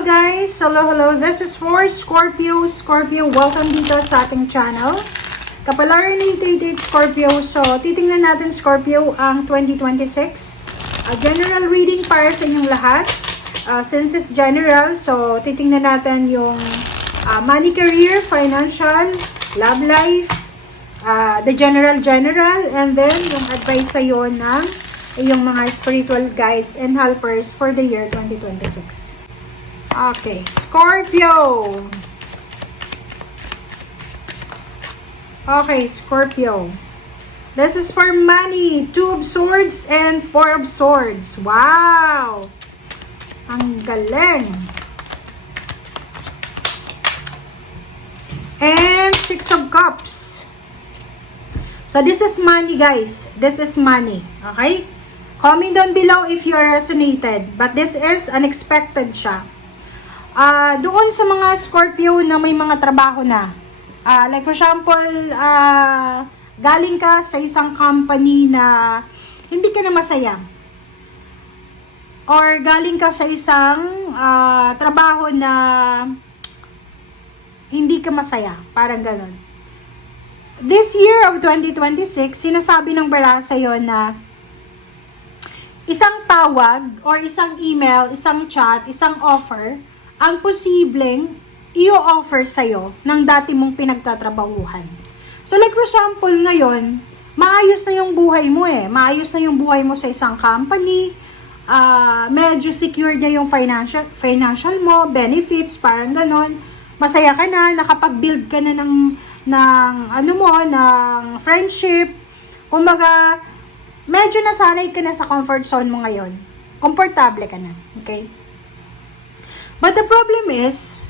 Hello guys! Hello! This is for Scorpio. Welcome dito sa ating channel. Kapalaran ni Scorpio. So, titingnan natin Scorpio ang 2026. General reading para sa inyong lahat. Since it's general, so titingnan natin yung money, career, financial, love life, the general, and then yung advice sa'yo ng yung mga spiritual guides and helpers for the year 2026. Okay, Scorpio. Okay, Scorpio. This is for money. 2 of Swords and 4 of Swords. Wow! Ang galing. And 6 of Cups. So, this is money, guys. This is money. Okay? Comment down below if you are resonated. But this is unexpected siya. Doon sa mga Scorpio na may mga trabaho na. Like for example, galing ka sa isang company na hindi ka na masaya. Or galing ka sa isang trabaho na hindi ka masaya. Parang ganun. This year of 2026, sinasabi ng bara sa'yo na isang tawag or isang email, isang chat, isang offer, ang posibleng i-offer sa'yo ng dati mong pinagtatrabahuhan. So like for example, ngayon, maayos na yung buhay mo eh. Maayos na yung buhay mo sa isang company, medyo secure na yung financial mo, benefits, parang ganon. Masaya ka na, nakapag-build ka na ng friendship. Kumbaga, medyo nasanay ka na sa comfort zone mo ngayon. Komportable ka na, okay? But the problem is,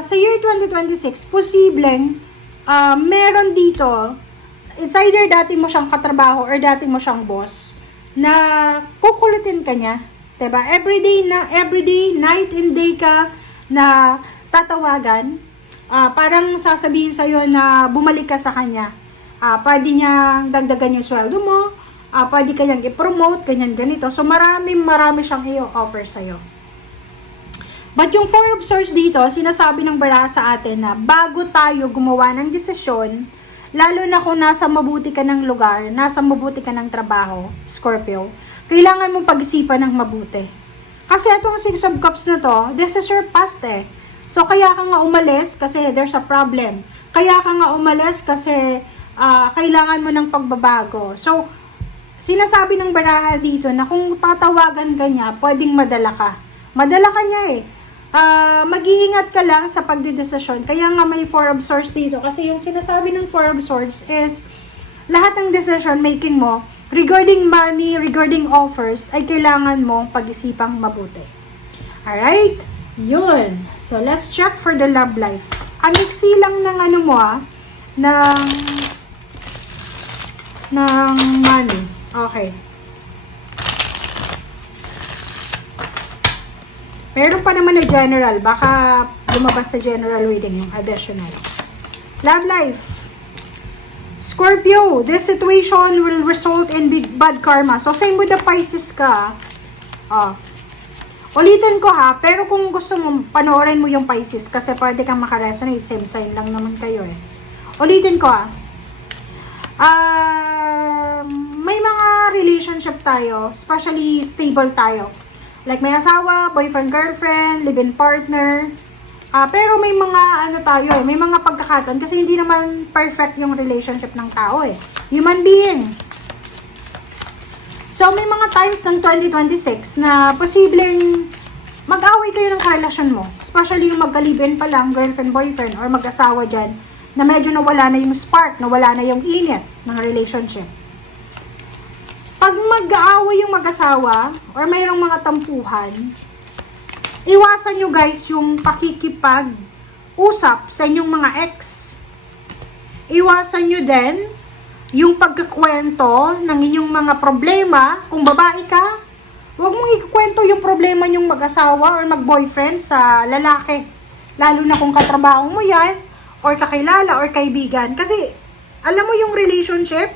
sa year 2026, posibleng meron dito, it's either dati mo siyang katrabaho or dati mo siyang boss, na kukulutin ka niya. Diba? Everyday, night and day ka na tatawagan, parang sasabihin sa'yo na bumalik ka sa kanya. Pwede niyang dagdagan yung sweldo mo, pwede kanyang i-promote, ganyan ganito. So marami siyang i-offer sa'yo. But yung 4 of Swords dito, sinasabi ng bara sa atin na bago tayo gumawa ng desisyon, lalo na kung nasa mabuti ka ng lugar, nasa mabuti ka ng trabaho, Scorpio, kailangan mong pag-isipan ng mabuti. Kasi itong 6 of Cups na to, this is your past eh. So kaya ka nga umalis kasi there's a problem. Kaya ka nga umalis kasi kailangan mo ng pagbabago. So, sinasabi ng baraha dito na kung tatawagan ka niya, pwedeng madala ka. Madala ka niya eh. Mag-iingat ka lang sa pagdidesisyon. Kaya nga may 4 of Swords dito. Kasi yung sinasabi ng 4 of Swords is lahat ng decision making mo regarding money, regarding offers, ay kailangan mong pag-isipang mabuti. Alright? Yun. So, let's check for the love life. Ang iksi lang ng ng money. Okay. Meron pa naman na general. Baka lumabas sa general reading yung additional. Love life. Scorpio, this situation will result in bad karma. So, same with the Pisces ka. Ulitin ko ha, pero kung gusto mo, panoorin mo yung Pisces kasi pwede kang makaresonate. Same sign lang naman kayo eh. Ulitin ko ha. May mga relationship tayo, especially stable tayo. Like may asawa, boyfriend, girlfriend, live-in partner. Pero may mga tayo eh, may mga pagkakataon kasi hindi naman perfect yung relationship ng tao eh. Human being. So may mga times ng 2026 na posibleng mag-away kayo ng karelasyon mo. Especially yung magka-live-in pa lang, girlfriend, boyfriend, or mag-asawa dyan, na medyo nawala na yung spark, nawala na yung init ng relationship. Pag mag-aaway yung mag-asawa or mayroong mga tampuhan, iwasan nyo guys yung pakikipag-usap sa inyong mga ex. Iwasan nyo din yung pagkakwento ng inyong mga problema. Kung babae ka, huwag mong ikukwento yung problema nyong mag-asawa or mag-boyfriend sa lalaki. Lalo na kung katrabaho mo yan, or kakilala, or kaibigan. Kasi, alam mo yung relationship,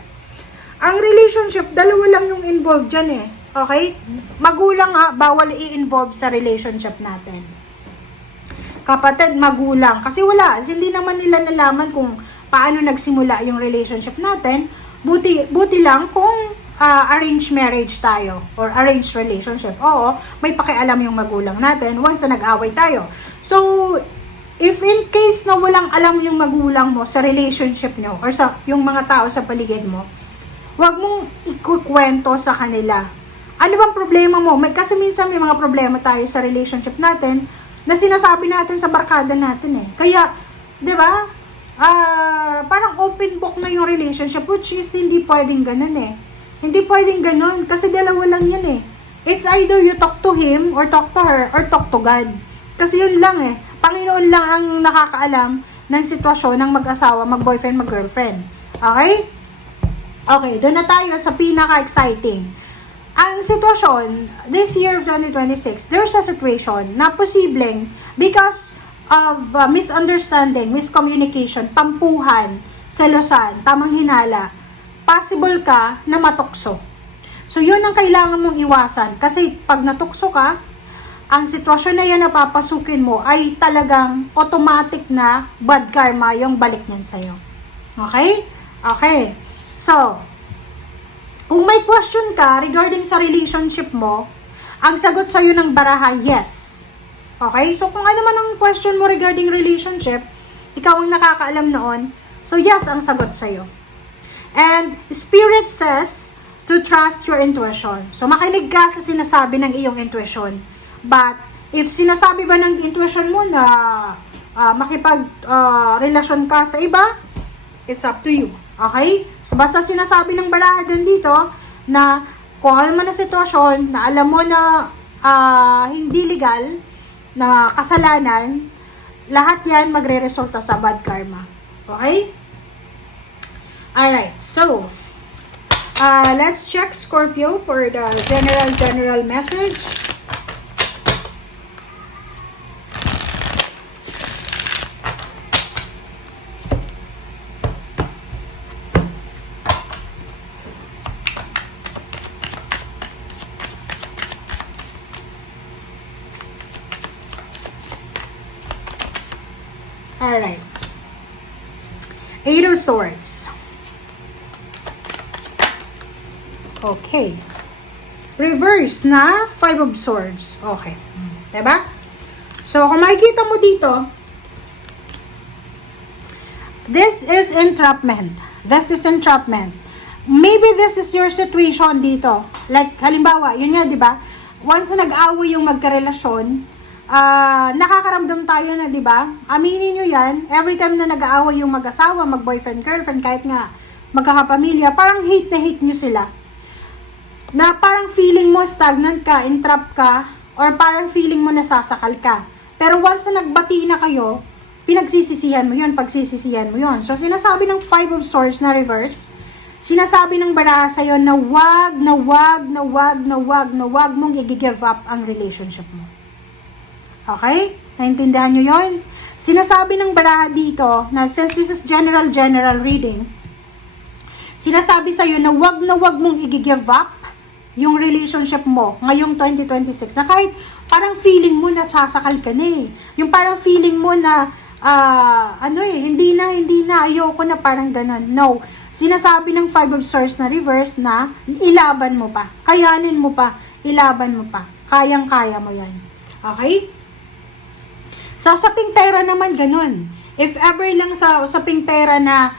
ang relationship, dalawa lang yung involved dyan eh. Okay? Magulang ha, bawal i-involve sa relationship natin. Kapatid, magulang. Kasi hindi naman nila nalaman kung paano nagsimula yung relationship natin. Buti lang kung arranged marriage tayo or arranged relationship. Oo, may pakialam yung magulang natin once na nag-away tayo. So, if in case na walang alam yung magulang mo sa relationship nyo or sa yung mga tao sa paligid mo, wag mong ikukwento sa kanila. Ano bang problema mo? Kasi minsan may mga problema tayo sa relationship natin na sinasabi natin sa barkada natin eh. Kaya, di ba? Parang open book na yung relationship, which is hindi pwedeng ganun eh. Hindi pwedeng ganun kasi dalawa lang yan eh. It's either you talk to him or talk to her or talk to God. Kasi yun lang eh. Panginoon lang ang nakakaalam ng sitwasyon ng mag-asawa, mag-boyfriend, mag-girlfriend. Okay? Okay, doon na tayo sa pinaka-exciting. Ang sitwasyon, this year of 2026, there's a situation na posibleng because of misunderstanding, miscommunication, tampuhan, selosan, tamang hinala, possible ka na matukso. So, yun ang kailangan mong iwasan. Kasi pag natukso ka, ang sitwasyon na yan na papasukin mo ay talagang automatic na bad karma yung balik niyan sa'yo. Okay? Okay. So, kung may question ka regarding sa relationship mo, ang sagot sa'yo ng baraha, yes. Okay? So, kung ano man ang question mo regarding relationship, ikaw ang nakakaalam noon, so yes ang sagot sa'yo. And Spirit says to trust your intuition. So, makinig ka sa sinasabi ng iyong intuition. But, if sinasabi ba ng intuition mo na makipag-relasyon ka sa iba, it's up to you. Okay? So, basta sinasabi ng baraha din dito na kung ano man na sitwasyon na alam mo na hindi legal, na kasalanan, lahat yan magre-resulta sa bad karma. Okay? Alright, so, let's check Scorpio for the general message. Alright. Eight of Swords. Okay. Reverse na Five of Swords. Okay. Diba? So, kung makikita mo dito, this is entrapment. This is entrapment. Maybe this is your situation dito. Like, halimbawa, yun nga, diba? Once na nag-away yung magkarelasyon, nakakaramdam tayo na, di ba? Aminin nyo yan, every time na nag-aaway yung mag-asawa, mag-boyfriend, girlfriend, kahit nga magkakapamilya, parang hate na hate nyo sila. Na parang feeling mo stagnant ka, entrap ka, or parang feeling mo nasasakal ka. Pero once na nagbati na kayo, pinagsisisihan mo yun, pagsisisihan mo yun. So, sinasabi ng Five of Swords na reverse, sinasabi ng baraha sa'yo na wag mong i-give up ang relationship mo. Okay? Naintindihan nyo yun? Sinasabi ng baraha dito na since this is general reading, sinasabi sa'yo na wag mong i-give up yung relationship mo ngayong 2026 na kahit parang feeling mo na sasakal ka na eh. Yung parang feeling mo na hindi na, ayoko na, parang ganun. No. Sinasabi ng Five of Swords na reverse na ilaban mo pa. Kayanin mo pa. Ilaban mo pa. Kayang-kaya mo yan. Okay? Sa usaping pera naman, ganun. If ever lang sa usaping pera na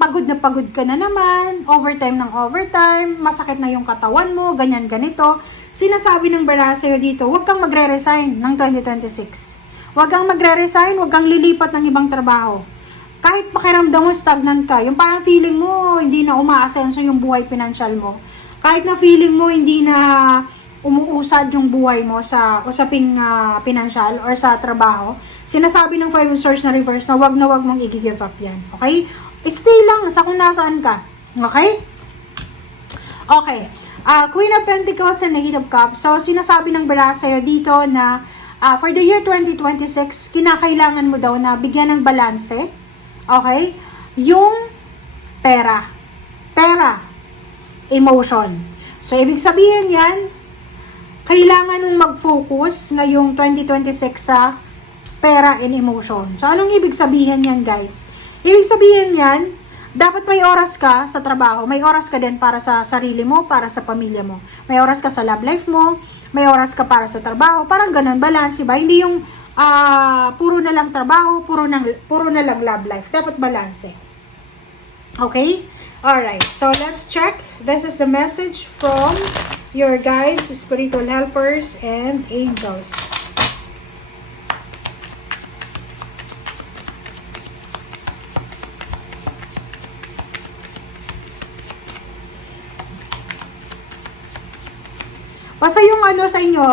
pagod ka na naman, overtime ng overtime, masakit na yung katawan mo, ganyan, ganito, sinasabi ng baraha sa'yo dito, huwag kang magre-resign ng 2026. Huwag kang magre-resign, huwag kang lilipat ng ibang trabaho. Kahit pakiramdam mo stagnant ka, yung parang feeling mo hindi na umaasenso yung buhay pinansyal mo. Kahit na feeling mo hindi na umuusad yung buhay mo sa usaping pinansyal or sa trabaho, sinasabi ng Five of Swords na reverse na wag mong i-give up yan. Okay? Stay lang sa kung nasaan ka. Okay? Okay. Queen of Pentacles and Knight of Cups. So, sinasabi ng baraha sa'yo dito na for the year 2026, kinakailangan mo daw na bigyan ng balanse. Okay? Yung pera. Emotion. So, ibig sabihin yan, kailangan mong mag-focus ngayong 2026 sa pera and emotion. So, anong ibig sabihin yan, guys? Ibig sabihin yan, dapat may oras ka sa trabaho, may oras ka din para sa sarili mo, para sa pamilya mo. May oras ka sa love life mo, may oras ka para sa trabaho, parang ganun, balance ba? Hindi yung puro na lang trabaho, puro na lang love life. Dapat balance. Okay? Alright, so let's check. This is the message from your guides, spiritual helpers, and angels. Basta yung ano sa inyo,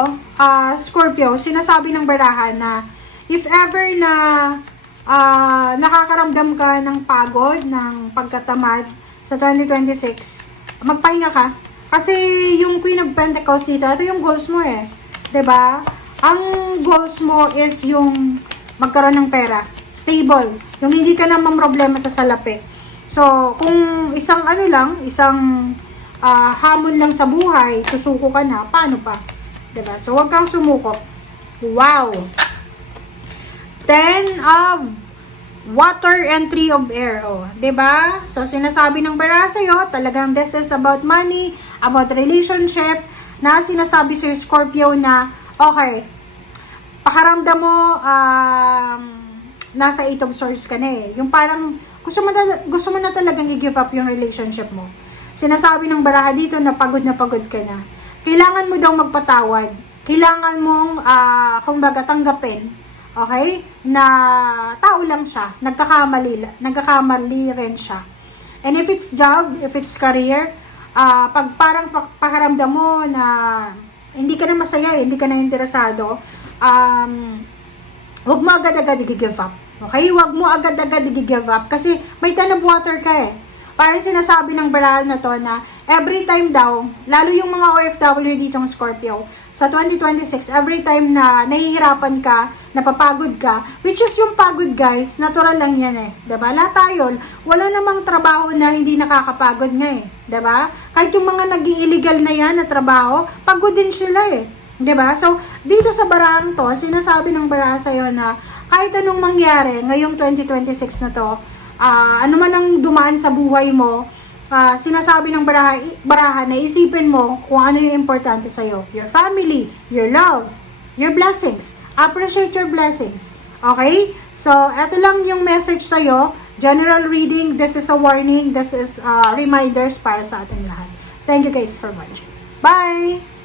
Scorpio, sinasabi ng barahan na if ever na nakakaramdam ka ng pagod, ng pagkatamad sa 2026, magpahinga ka. Kasi yung Queen of Pentacles dito, ito yung goals mo eh. 'Di ba? Ang goals mo is yung magkaroon ng pera, stable, yung hindi ka na problema sa salapi. So, kung isang isang hamon lang sa buhay, susuko ka na, paano pa? Diba? So, huwag kang sumuko. Wow! 10 of water and 3 of air. Oh, diba? So, sinasabi ng bara sa'yo, talagang this is about money, about relationship, na sinasabi sa'yo, Scorpio, na, okay, pakaramdam mo, nasa 8 of swords ka na eh. Yung parang, gusto mo na talagang i-give up yung relationship mo. Sinasabi ng baraha dito na pagod ka na. Kailangan mo daw magpatawad. Kailangan mong, kumbaga, tanggapin. Okay? Na tao lang siya. Nagkakamali rin siya. And if it's job, if it's career, pag parang pakaramdam mo na hindi ka na masaya, hindi ka na interesado, huwag mo agad-agad i-give up. Okay? Huwag mo agad-agad i-give up. Kasi may 10 of water ka eh. Parang sinasabi ng barahan na to na every time daw, lalo yung mga OFW ditong Scorpio, sa 2026, every time na nahihirapan ka, napapagod ka, which is yung pagod guys, natural lang yan eh. Diba? Lahat tayo, wala namang trabaho na hindi nakakapagod nga eh. Diba? Kahit yung mga nag-illegal na yan na trabaho, pagod din sila eh. Diba? So, dito sa barahang to, sinasabi ng baraha sa'yo na kahit anong mangyari ngayong 2026 na to, ano man ang dumaan sa buhay mo, sinasabi ng baraha na isipin mo kung ano yung importante sa'yo. Your family, your love, your blessings. Appreciate your blessings. Okay? So, eto lang yung message sa'yo. General reading, this is a warning, this is reminders para sa ating lahat. Thank you guys for watching. Bye!